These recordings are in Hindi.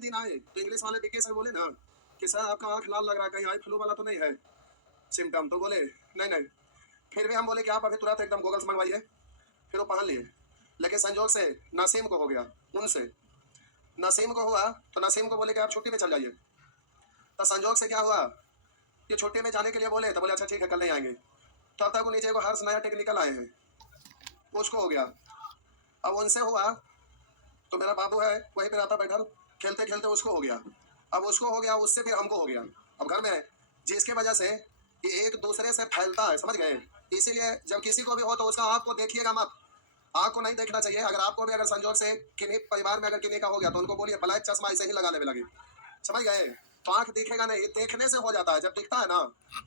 दिन आए तो इंग्लिश वाले बीके सर बोले ना कि सर आपका आंख लाल लग रहा है, कहीं आई फ्लू वाला तो नहीं है सिम्टम? तो बोले नहीं नहीं। फिर भी हम बोले कि आप अभी तुरंत एकदम गोगल्स मंगवाइए। फिर वो पहन लिए। लेकिन संजोग से नसीम को हो गया। उनसे नसीम को हुआ तो नसीम को बोले कि आप छुट्टी में चल जाइए। तो संजोग से क्या हुआ कि छुट्टी में जाने के लिए बोले तो बोले अच्छा ठीक है, कल नहीं आएंगे। तो अब तक वो नीचे को हर्ष नया टेक्निकल आए हैं, उसको हो गया। अब उनसे हुआ तो मेरा बाबू है वहीं पे रहता बैठा, खेलते खेलते उसको हो गया। अब उसको हो गया, उससे फिर हमको हो गया। अब घर में है जिसकी वजह से ये एक दूसरे से फैलता है, समझ गए? इसीलिए जब किसी को भी हो तो उसका आँख को देखिएगा मत, आँख को नहीं देखना चाहिए। अगर आपको भी अगर संजोग से किन्हीं परिवार में अगर किन्हीं का हो गया तो उनको बोलिए ब्लैक चश्मा ऐसे ही लगाने में लगे, समझ गए? तो आँख दिखेगा नहीं, देखने से हो जाता है, जब दिखता है ना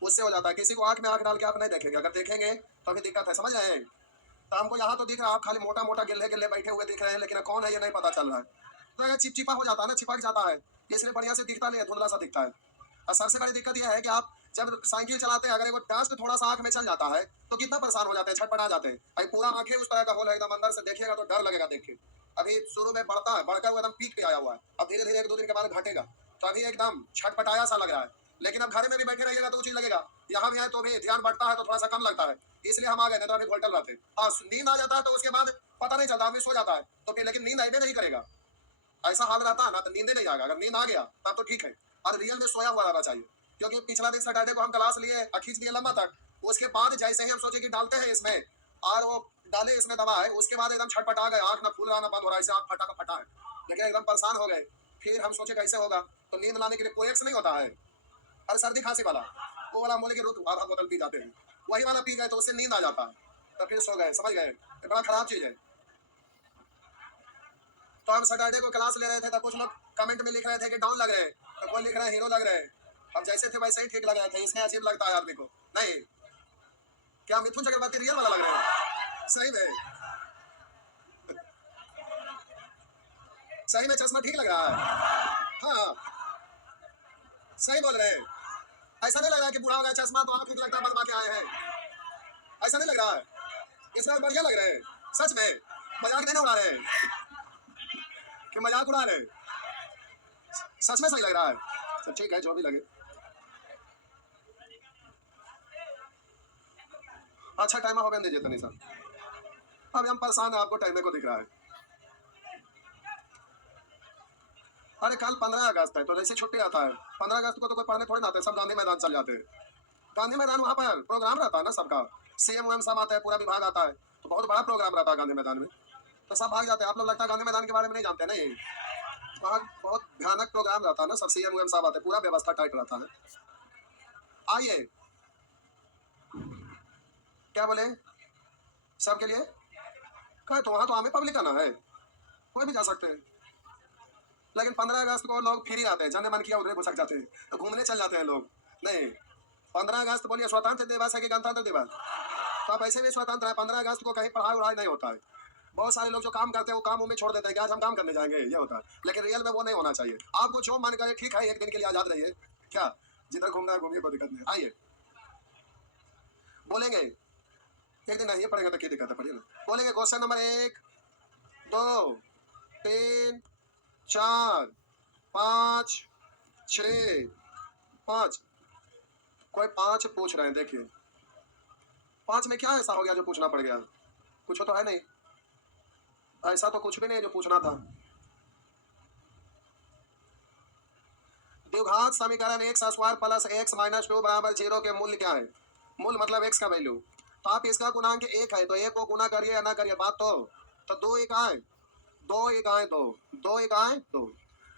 उससे हो जाता है। किसी को आँख में आँख डाल के आप नहीं देखेंगे, अगर देखेंगे तो अभी दिक्कत है, समझ गए? तो हमको यहाँ तो दिख रहा है आप खाली मोटा मोटा गिल्ले गिल्ले बैठे हुए दिख रहे हैं, लेकिन कौन है ये नहीं पता चल रहा है। तो अगर चिपचिपा हो जाता है ना, चिपक जाता है, इसलिए बढ़िया से दिखता नहीं है, धुंधला सा दिखता है। और सबसे बड़ी दिक्कत यह है कि आप जब साइकिल चलाते हैं अगर एक डस्ट थोड़ा सा आंख में चल जाता है तो कितना परेशान हो जाते हैं, छटपटा जाते हैं। भाई पूरा आंखें उस तरह का होल है, एकदम अंदर से देखिएगा तो डर लगेगा देख के। अभी शुरू में बढ़ता है, बढ़कर एकदम पीक पे आया हुआ है, अब धीरे धीरे एक दो दिन के बाद घटेगा, तो अभी एकदम छटपटाया सा लग रहा है। लेकिन अब घर में भी बैठे रहिएगा तो उचित लगेगा, यहाँ भी आए तो भी ध्यान बढ़ता है तो थोड़ा सा कम लगता है, इसलिए हम आ गए, नहीं तो अभी घोटल रहते। हाँ, नींद आ जाता है तो उसके बाद पता नहीं चलता, आदमी सो जाता है तो फिर, लेकिन नींद आइबे नहीं करेगा। ऐसा हाल रहता है ना तो नींदे नहीं आएगा। अगर नींद आ गया तब तो ठीक है, और रियल में सोया हुआ रहना चाहिए। क्योंकि पिछला दिन सैटरडे को हम क्लास लिए, खींच दिए लंबा तक, उसके बाद जैसे ही हम सोचे कि डालते हैं इसमें, और वो डाले इसमें दवा है, उसके बाद एकदम छटपटा गए, आंख ना फूल रहा ना बंद हो रहा है, ऐसे आंख फटा का फटा है, लेकिन एकदम परेशान हो गए। फिर हम सोचे कैसे होगा, तो नींद लाने के लिए कोएक्स नहीं होता है, और सर्दी खांसी वाला, वो वाला बोले कि रुक आधा बोतल पी जाते हैं, वही वाला पी गए तो उससे नींद आ जाता है, तो फिर सो गए, समझ गए? ये बड़ा खराब चीज है। तो हम सैटरडे को क्लास ले रहे थे तो कुछ लोग कमेंट में लिख रहे थे कि डाउन लग रहे हैं, तो कोई लिख रहे हैं हीरो लग रहे हैं। अब जैसे थे वैसे ही ठीक लग रहे थे, इसमें अजीब लगता है आदमी को। नहीं, क्या मिथुन चक्रवर्ती रियल वाला लग रहे हैं? सही में, सही में चश्मा ठीक लग रहा है। हाँ, सही बोल रहे हैं। ऐसा नहीं लग रहा है कि बुढ़ा हो गया चश्मा तो आंख ठीक लगता है बनवा के आए हैं, ऐसा नहीं लग रहा है। इसमें बढ़िया लग रहे हैं सच में, मजाक नहीं उड़ा रहे हैं कि मजाक उड़ा रहे हैं, सच में सही लग रहा है। तो ठीक है, जो भी लगे। अच्छा टाइम हो गया दीजिए तनी सर, अभी हम परेशान है, आपको टाइम को दिख रहा है। अरे कल 15 अगस्त है तो जैसे छुट्टी आता है, 15 अगस्त को तो कोई पढ़ने थोड़ी ना आते, सब गांधी मैदान चल जाते हैं। गांधी मैदान वहाँ पर प्रोग्राम रहता है ना सबका, सीएम एम सब आता है, पूरा विभाग आता है, तो बहुत बड़ा प्रोग्राम रहता है गांधी मैदान में, तो सब भाग जाते हैं। आप लोग लगता है गांधी मैदान के बारे में नहीं जानते नहीं, वहाँ बहुत भयानक प्रोग्राम रहता है ना, सब सीएम एम सब आते हैं, पूरा व्यवस्था टाइट रहता है। आइए, क्या बोले सबके लिए कहे, तो वहाँ तो हमें पब्लिक आना है, कोई भी जा सकते हैं। लेकिन 15 अगस्त को लोग फ्री आते हैं, जन्ने मन किया उधर घुसक जाते हैं, तो घूमने चल जाते हैं लोग। नहीं, 15 अगस्त बोलिए स्वतंत्र दिवस है कि गणतंत्र दिवस, तो आप ऐसे भी स्वतंत्र है। 15 अगस्त को कहीं पढ़ाई उढ़ाई नहीं होता है, बहुत सारे लोग जो काम करते हैं वो काम में छोड़ देते हैं कि आज हम काम करने जाएंगे, ये होता है। लेकिन रियल में वो नहीं होना चाहिए। आपको जो मन करे ठीक है, एक दिन के लिए आजाद रहिए, क्या जिधर घूमना है घूमिए, कोई दिक्कत नहीं। आइए बोलेंगे, एक दिन नहीं पड़ेगा तो क्या दिक्कत है, पढ़िए ना। बोलेंगे क्वेश्चन नंबर 1 2 3 4 5 6 5, कोई 5 पूछ रहे हैं, देखिए 5 में क्या ऐसा हो गया जो पूछना पड़ गया? कुछ तो है नहीं, ऐसा तो कुछ भी नहीं जो पूछना था। द्विघात समीकरण x square plus x minus 2 बराबर 0 के मूल्य क्या है? मूल मतलब एक्स का वैल्यू, तो आप इसका गुणांक 1 है तो 1 को गुना करिए या ना करिए, बात तो 2 1 आए 2 1 आए 2 2 1 आए 2।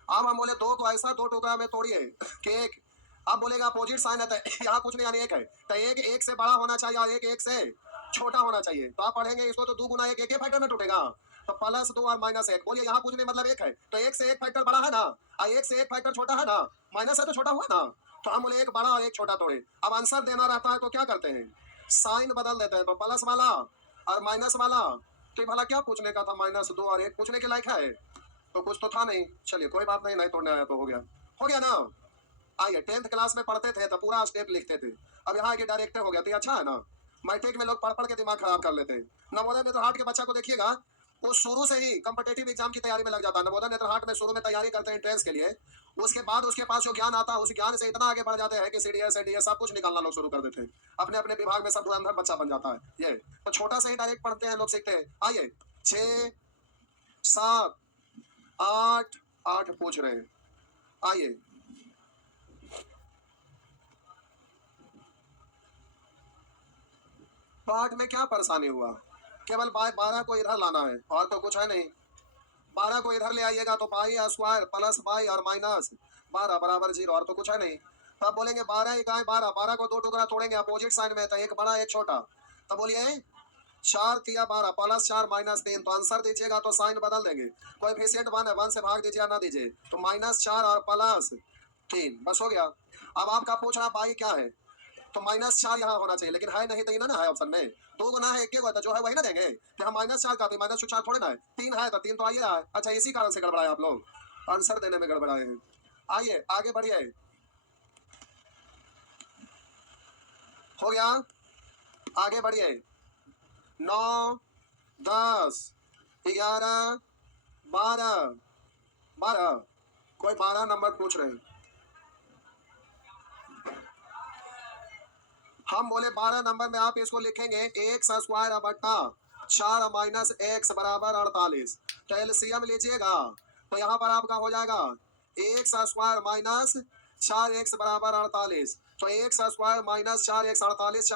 अब हम बोले 2 को ऐसा 2 टुकड़ा में तोड़िए कि 1, आप बोलेगा अपोजिट साइन है तो यहाँ कुछ नहीं, यानी 1 है तो 1 1 से बड़ा होना चाहिए और 1 1 से छोटा होना चाहिए। तो आप पढ़ेंगे इसको तो 2 गुना 1 1 के फैक्टर में टूटेगा, तो प्लस 2 और माइनस 1, बोलिए यहाँ कुछ नहीं मतलब 1 है तो 1 से 1 फैक्टर बड़ा है ना, और 1 से 1 फैक्टर छोटा है ना, माइनस है तो छोटा हुआ ना, तो हम बोले 1 बड़ा और 1 छोटा तोड़े। अब आंसर देना रहता है तो क्या करते हैं, साइन बदल देते हैं, तो प्लस वाला और माइनस वाला, तो भला क्या पूछने का था, -2 और 1 पूछने के लायक है, तो कुछ तो था नहीं। चलिए कोई बात नहीं, नहीं तोड़ने आया तो हो गया ना। आइए 10th क्लास में पढ़ते थे तो पूरा स्टेप लिखते थे, अब यहाँ के डायरेक्टर हो गया तो अच्छा है ना। मैट्रिक में लोग पढ़ पढ़ के दिमाग खराब कर लेते हैं, नवोदय में तो हार्ट के बच्चा को देखिएगा वो शुरू से ही कॉम्पिटिटिव एग्जाम की तैयारी में लग जाता है। नवोदय नेत्रहाट में शुरू में तैयारी करते हैं एंट्रेंस के लिए, उसके बाद उसके पास जो ज्ञान आता है उस ज्ञान से इतना आगे बढ़ जाते हैं कि सीडीएस एडीएस सब कुछ निकालना लोग शुरू कर देते हैं। अपने अपने विभाग में सब धुरंधर बच्चा बन जाता है। ये तो छोटा से ही डायरेक्ट पढ़ते हैं लोग, सीखते हैं। आइए 6 7 8 8 पूछ रहे हैं। आइए पाठ में क्या परेशानी हुआ, केवल 12 को इधर लाना है और तो कुछ है नहीं। 12 को इधर ले आइएगा तो पाई स्क्वायर प्लस पाई और माइनस 12 बराबर 0 और तो कुछ है नहीं। तब बोलेंगे 12 इकाई 12, 12 को दो टुकड़ा तोड़ेंगे अपोजिट साइन में, तो एक बड़ा एक छोटा। तब बोलिए 4 तिया 12 प्लस 4 माइनस 3, तो आंसर दीजिएगा तो साइन बदल देंगे। कोएफिशिएंट 1 है, 1 से भाग दीजिए ना दीजिए, तो -4 और प्लस 3 बस हो गया। अब आपका पूछ रहा पाई क्या है, तो -4 यहाँ होना चाहिए, लेकिन है नहीं तो इना ना है ऑप्शन में। 2 गुना है 1 होता जो है वही ना देंगे, कि हम -4 का -4 थोड़े ना है। 3 है तो 3 तो आइए रहा है। अच्छा इसी कारण से गड़बड़ाए आप लोग, आंसर देने में गड़बड़ाए हैं। आइए आगे बढ़िए, हो गया। आगे बढ़िए 9 10 11 12 12, कोई 12 नंबर पूछ रहे हैं। हम बोले 12 नंबर में आप इसको लिखेंगे एक्स स्क्वायर बट्टा 4 माइनस एक्स बराबर 48। तो एलसीएम लीजिएगा तो यहाँ पर आपका हो जाएगा एक्स स्क्वायर माइनस 4 एक्स बराबर 48। तो एक्स स्क्वायर माइनस 4 एक्स 48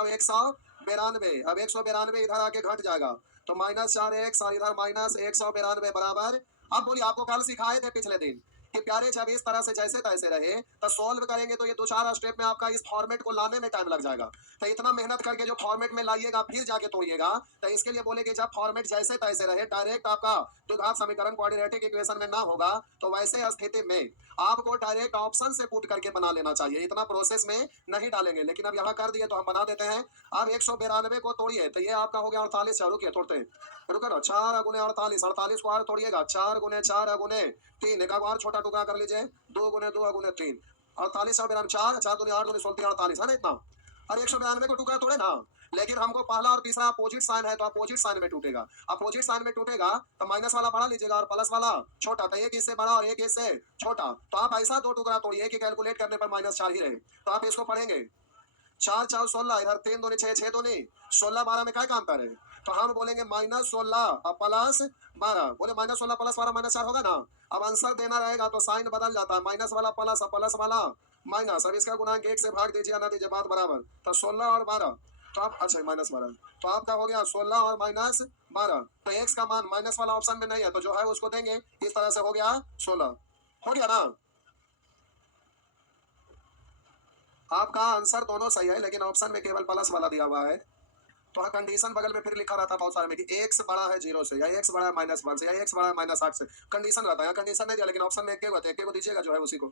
192। अब 192 इधर आके घट जाएगा, तो -4 एक्स और इधर -192 बराबर। अब बोलिए आपको कल सिखाए थे पिछले दिन कि प्यारे जब इस तरह से जैसे तैसे रहे तो सॉल्व करेंगे तो ये 2-4 स्टेप में आपका इस फॉर्मेट को लाने में टाइम लग जाएगा। तो इतना मेहनत करके जो फॉर्मेट में लाइएगा फिर जाके तोड़िएगा, तो इसके लिए बोले कि जब फॉर्मेट जैसे तैसे रहे, डायरेक्ट आपका द्विघात समीकरण क्वाड्रेटिक इक्वेशन में ना होगा, तो वैसे स्थिति में आपको डायरेक्ट ऑप्शन से पुट करके बना लेना चाहिए। इतना प्रोसेस में नहीं डालेंगे, लेकिन अब यहाँ कर दिए तो हम बना देते हैं। अब 192 को तोड़िए तो ये आपका हो गया 48। रुकिए तोड़ते हैं, रुको ना। 4 गुने 48, 48 को और तोड़िएगा 4 गुने 4 गुने 3, एक और छोटा टुकड़ा कर लीजिए 2 गुने 2 गुने 3, 48 और 4 4 दुनी 8 दुनी 16 48 है ना इतना। और 192 को टुकड़ा तोड़े ना, लेकिन हमको पहला और तीसरा अपोजिट साइन है तो अपोजिट साइन में टूटेगा। अपोजिट साइन में टूटेगा तो माइनस वाला बड़ा लीजिएगा और प्लस वाला छोटा, तो एक इससे बड़ा और एक इससे छोटा। तो आप ऐसा दो टुकड़ा तोड़िए कि कैलकुलेट करने पर -4 ही रहे। तो आप इसको पढ़ेंगे 4 4 16, इधर 3 दूनी 6 6 दूनी 16 12 में क्या काम करे, तो हम बोलेंगे -16 और प्लस 12। बोले -16 प्लस 12 -4 होगा ना। अब आंसर देना रहेगा तो साइन बदल जाता है, माइनस वाला प्लस और प्लस वाला माइनस। अब इसका गुणांक 1 से भाग दीजिए ना दीजिए, बात बराबर। तो 16 और 12, तो आप अच्छा -12, तो आपका हो गया 16 और -12। तो एक्स का मान माइनस वाला ऑप्शन में नहीं है तो जो है उसको देंगे। इस तरह से हो गया 16, हो गया ना। आपका आंसर दोनों सही है, लेकिन ऑप्शन में केवल प्लस वाला दिया हुआ है। तो हाँ कंडीशन बगल में फिर लिखा रहता बहुत सारे में कि एक्स बड़ा है 0 से, या एक्स बड़ा है -1 से, या एक्स बड़ा है -8 से। कंडीशन रहता है, कंडीशन नहीं दिया, लेकिन ऑप्शन में एक को दीजिएगा जो है उसी को।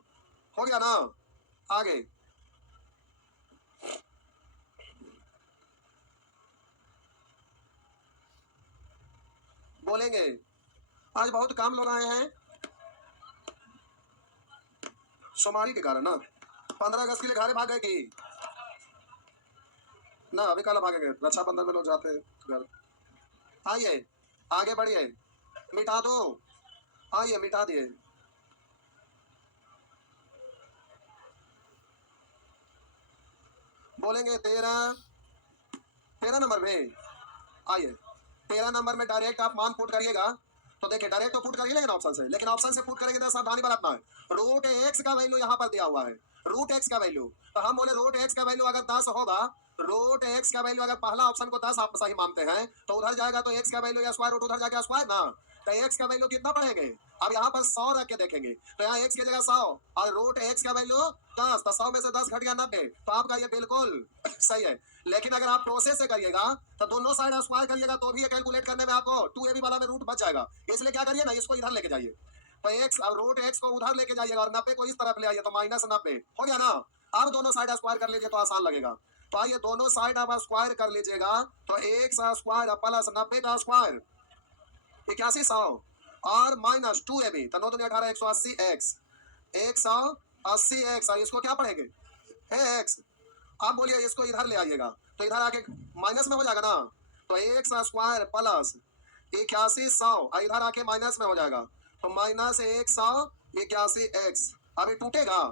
हो गया ना। आगे बोलेंगे, आज बहुत काम लोग आए हैं सोमारी के कारण ना। 15 अगस्त के लिए घरे भाग गए कि ना, अभी कल भागेंगे, रक्षाबंधन में लोग जाते हैं घर। आइए आगे बढ़िए, मिटा दो। आइए मिटा दिए। बोलेंगे 13 नंबर में। आइए 13 नंबर में डायरेक्ट आप मान पुट करिएगा। तो देखिए डायरेक्ट तो पुट करिए, लेकिन ऑप्शन से, लेकिन ऑप्शन से पुट करेंगे तो सावधानी बरतना है। रूट एक्स का वैल्यू यहाँ पर दिया हुआ है, रूट एक्स का वैल्यू। तो हम बोले रूट एक्स का वैल्यू अगर 10 होगा, रूट एक्स का वैल्यू अगर पहला ऑप्शन को 10 आप सही मानते हैं तो उधर जाएगा तो एक्स का वैल्यू या स्क्वायर रूट उधर जाएगा स्क्वायर ना। तो एक्स का वैल्यू कितना पढ़ेंगे, अब यहाँ पर 100 रख के देखेंगे, तो यहाँ एक्स की जगह 100 और रूट एक्स का वैल्यू 10, तो 100 में से 10 घट गया 90। तो आपका ये बिल्कुल सही है। लेकिन अगर आप प्रोसेस से करिएगा तो दोनों साइड स्क्वायर करिएगा तो भी ये कैलकुलेट करने में आपको 2ab वाला में रूट बच जाएगा। इसलिए क्या करिए ना, इसको इधर लेके जाइए, तो एक्स अब रूट एक्स को उधर लेके जाइएगा और 90 को इस तरफ ले आइए, तो -90 हो गया ना। अब दोनों साइड स्क्वायर कर लीजिए तो आसान लगेगा। तो आइए दोनों साइड आप स्क्वायर कर लीजिएगा, तो एक्स स्क्वायर प्लस 90 का स्क्वायर 8100 और -2ab, तो 9 दूनी 18 180 एक्स 180 एक्स, और इसको क्या पढ़ेंगे एक्स। आप बोलिए इसको इधर ले आइएगा तो इधर आके माइनस में हो जाएगा ना। तो एक्स स्क्वायर प्लस 8100 इधर आके माइनस में हो जाएगा, तो -181 अभी टूटेगा,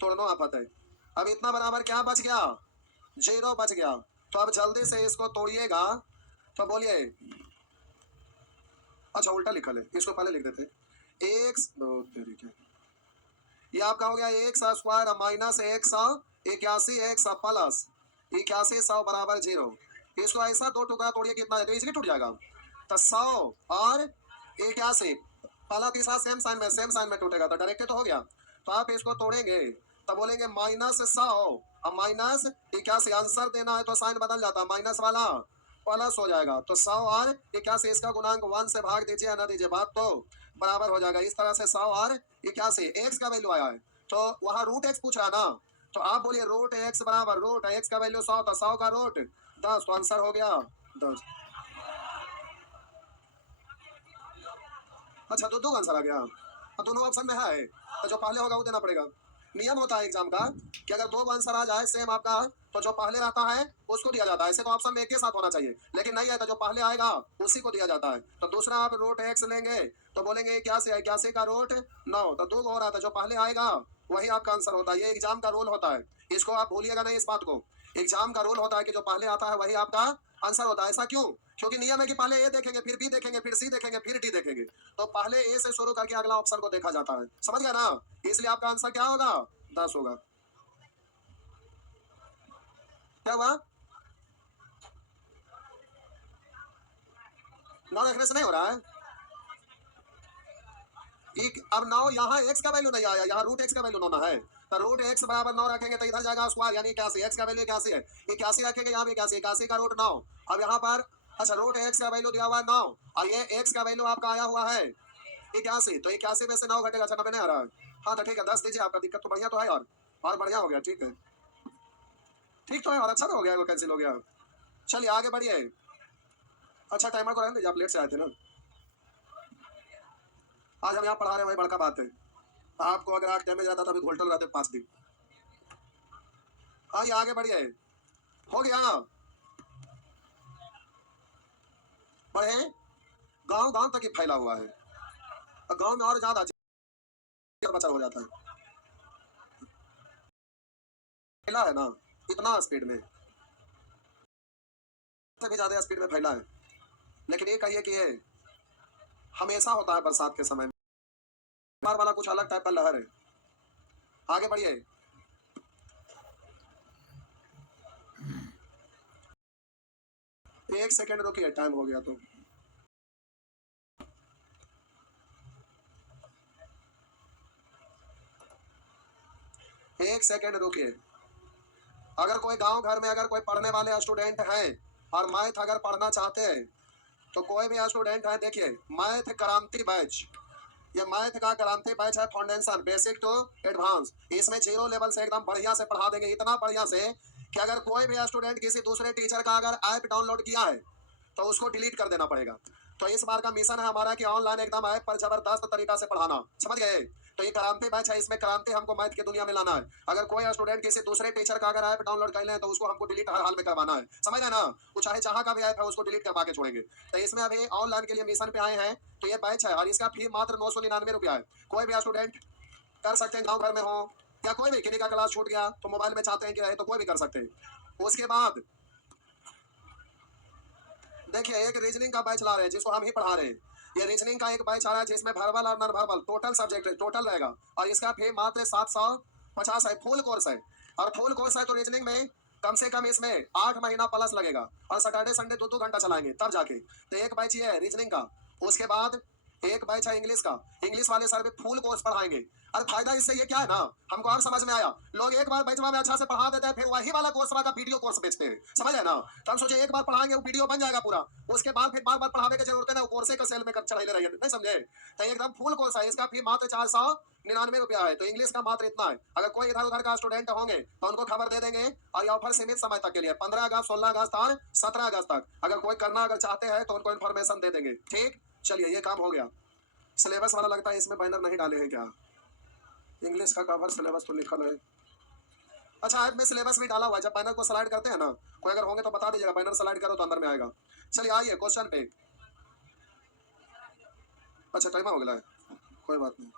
तोड़नो आफत है। अब इतना बराबर क्या बच गया, 0 बच गया। तो अब जल्दी से इसको तोड़िएगा, तो बोलिए, अच्छा उल्टा लिखा है, इसको पहले लिख देते, एक्स दो तरीके, ये आपका हो गया 100² -181 प्लस 8100 बराबर 0। इसको ऐसा दो टुकड़ा तोड़िए, कितना है तो इजीली टूट जाएगा। तो 100 और 81 पहला तीसरा सेम साइन में टूटेगा, तो डायरेक्ट तो हो गया। तो आप इसको तोड़ेंगे तो बोलेंगे -100 और -81, आंसर देना है तो साइन बदल जाता है, माइनस वाला प्लस हो जाएगा। तो 100 और 81 इसका गुणांक 1 से भाग दीजिए या ना दीजिए, बात तो बराबर हो जाएगा। इस तरह से 100 और 81 एक्स का वैल्यू आया है, तो वहां रूट एक्स पूछ रहा है ना, तो आप बोलिए रूट एक्स बराबर रूट एक्स का वैल्यू 100, तो 100 का रूट 10, तो आंसर हो गया 10। अच्छा दो आंसर आ गया, तो दोनों ऑप्शन में है, तो जो पहले होगा वो देना पड़ेगा। नियम होता है एग्जाम का कि अगर दो आंसर आ जाए सेम आपका, तो जो पहले रहता है उसको दिया जाता है। ऐसे तो ऑप्शन में एक के साथ होना चाहिए, लेकिन नहीं है तो जो पहले आएगा उसी को दिया जाता है। तो दूसरा आप रूट एक्स लेंगे तो बोलेंगे 81 का रूट 9, तो 2 हो रहा था, जो पहले आएगा वही आपका आंसर होता है। ये एग्जाम का रूल होता है, इसको आप भूलिएगा नहीं इस बात को। एग्जाम का रूल होता है कि जो पहले आता है वही आपका आंसर होता है। ऐसा क्यों? क्योंकि नियम है कि पहले ए देखेंगे, फिर बी देखेंगे, फिर सी देखेंगे, फिर डी देखेंगे, तो पहले ए से शुरू करके अगला ऑप्शन को देखा जाता है। समझ गया ना? इसलिए आपका आंसर क्या होगा, 10 होगा। क्या हुआ? 9 रखने से नहीं हो रहा है। अब 9 यहाँ एक्स का वैल्यू नहीं आया, यहाँ रूट एक्स का वैल्यू 9 है, तो रूट एक्स बराबर 9 रखेंगे तो इधर जाएगा स्क्वायर, यानी 81, एक्स का वैल्यू 81 है, 81 रखेंगे यहाँ भी 81 का रूट 9। अब यहाँ पर अच्छा रूट एक्स का वैल्यू दिया हुआ है 9 और ये एक्स का वैल्यू आपका आया हुआ है 81, तो 81 में से 9 घटेगा, 96 नहीं आ रहा है। हाँ तो ठीक है 10 दीजिए, आपका दिक्कत तो बढ़िया तो है, और बढ़िया हो गया, ठीक है, ठीक तो है, और अच्छा तो हो गया, वो कैंसिल हो गया। चलिए आगे बढ़िए। अच्छा टाइमर को रहने दीजिए, आप लेट से आए थे ना, आज हम यहाँ पढ़ा रहे हैं, वही बड़का बात है। आपको अगर आग डैमेज रहता तो अभी घोल्टल रहते 5 दिन। आइए आगे बढ़िए, हो गया, बढ़े। गांव गांव तक ही फैला हुआ है, और गांव में और ज्यादा बचा हो जाता है, फैला है ना इतना स्पीड में, से भी ज्यादा स्पीड में फैला है। लेकिन ये कहिए कि ये हमेशा होता है बरसात के समय में, बार वाला कुछ अलग टाइप का लहर है। आगे बढ़िए, एक सेकंड रुकिए, टाइम हो गया तो। एक सेकंड रुकिए। अगर कोई गांव घर में अगर कोई पढ़ने वाले स्टूडेंट हैं और मैथ अगर पढ़ना चाहते हैं, तो कोई भी स्टूडेंट है, देखिए मैथ क्रांति बैच, ये मैथ का क्रांति बैच है, फाउंडेशन बेसिक टू एडवांस। इसमें 0 लेवल से एकदम बढ़िया से पढ़ा देंगे, इतना बढ़िया से कि अगर कोई भी स्टूडेंट किसी दूसरे टीचर का अगर ऐप डाउनलोड किया है तो उसको डिलीट कर देना पड़ेगा। तो इस बार का मिशन है हमारा कि ऑनलाइन एकदम ऐप पर जबरदस्त तरीका से पढ़ाना, समझ गए? तो ये क्रांति बैच है, इसमें क्रांति हमको मैथ की दुनिया में लाना है। अगर कोई स्टूडेंट किसी दूसरे टीचर का अगर ऐप डाउनलोड कर ले तो उसको हमको डिलीट हर हाल में करवाना है, समझ रहे ना? वो चाहे जहाँ का भी ऐप है उसको डिलीट करवा के छोड़ेंगे। तो इसमें अभी ऑनलाइन के लिए मिशन पे आए हैं, तो ये बैच है और इसका फी मात्र 999 रुपया है। कोई भी स्टूडेंट कर सकते हैं, गाँव घर में हो या कोई भी किसी का क्लास छूट गया तो मोबाइल में चाहते हैं कि रहे तो कोई भी कर सकते हैं। उसके बाद देखिए एक रीजनिंग का बैच ला रहे हैं जिसको हम ही पढ़ा रहे हैं। ये रीजनिंग का एक बैच आ रहा है जिसमें वर्बल और non verbal total subject total रहेगा, और इसका फी मात्र 750 है, फुल कोर्स है। और फुल कोर्स है तो रीजनिंग में कम से कम इसमें 8 महीना प्लस लगेगा, और सैटरडे संडे 2-2 घंटा चलाएंगे तब जाके। तो एक बैच ये है रीजनिंग का। उसके बाद एक बैच है इंग्लिश का, इंग्लिश वाले सर भी फुल कोर्स पढ़ाएंगे। और फायदा इससे ये क्या है ना, हमको अब समझ में आया, लोग एक बार बैचवा में अच्छा से पढ़ा देते हैं, फिर वही वाला कोर्स का वीडियो कोर्स बेचते हैं, समझ है ना? तो हम सोचे एक बार पढ़ाएंगे वो वीडियो बन जाएगा पूरा, उसके बाद फिर बार बार पढ़ाने की जरूरत है ना, कोर्से का सेल में कर चढ़ाई ले रही है, नहीं समझे? तो एकदम फुल कोर्स है, इसका फी मात्र 499 रुपया है। तो इंग्लिश का मात्र इतना है। अगर कोई इधर उधर का स्टूडेंट होंगे तो उनको खबर दे देंगे, और ये ऑफर सीमित समय तक के लिए 15 अगस्त 16 अगस्त और 17 अगस्त तक। अगर कोई करना अगर चाहते हैं तो उनको इन्फॉर्मेशन दे देंगे, ठीक? चलिए ये काम हो गया। सिलेबस वाला लगता है इसमें बैनर नहीं डाले हैं क्या? इंग्लिश का कवर सिलेबस तो लिखा है। अच्छा ऐप में सिलेबस भी डाला हुआ है, जब बैनर को स्लाइड करते हैं ना, कोई अगर होंगे तो बता दीजिएगा, बैनर स्लाइड करो तो अंदर में आएगा। चलिए आइए क्वेश्चन पे। अच्छा टाइम हो गया है, कोई बात नहीं।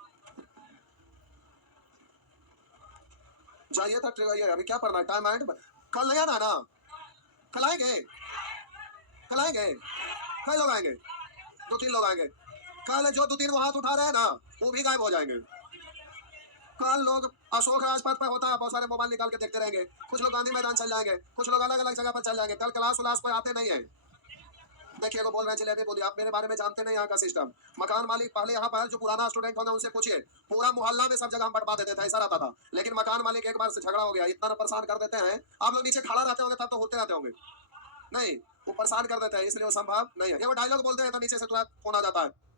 जाइए था ये अभी क्या पढ़ना है, टाइम एंड कल नहीं आना ना, कल आएंगे, कल आएंगे, कई लोग आएंगे, 2-3 लोग आएंगे। कल जो 2-3 वो हाथ उठा रहे हैं ना वो भी गायब हो जाएंगे। कल लोग अशोक राजपथ पे होता है, बहुत सारे मोबाइल निकाल के देखते रहेंगे, कुछ लोग गांधी मैदान चल जाएंगे, कुछ लोग अलग अलग जगह पर चल जाएंगे। कल क्लास उलास कोई आते नहीं है। देखिए को बोल रहे हैं जलेबी बोलिए, आप मेरे बारे में जानते नहीं यहाँ का सिस्टम। मकान मालिक पहले यहाँ पर जो पुराना स्टूडेंट होगा उनसे पूछिए, पूरा मोहल्ला में सब जगह हम बंटवा देते थे, ऐसा रहता था। लेकिन मकान मालिक एक बार से झगड़ा हो गया, इतना ना परेशान कर देते हैं। आप लोग नीचे खड़ा रहते होंगे तब तो होते रहते होंगे, नहीं वो परेशान कर देते हैं, इसलिए वो संभव नहीं है। ये वो डायलॉग बोलते हैं तो नीचे से तुरंत फोन आ जाता है।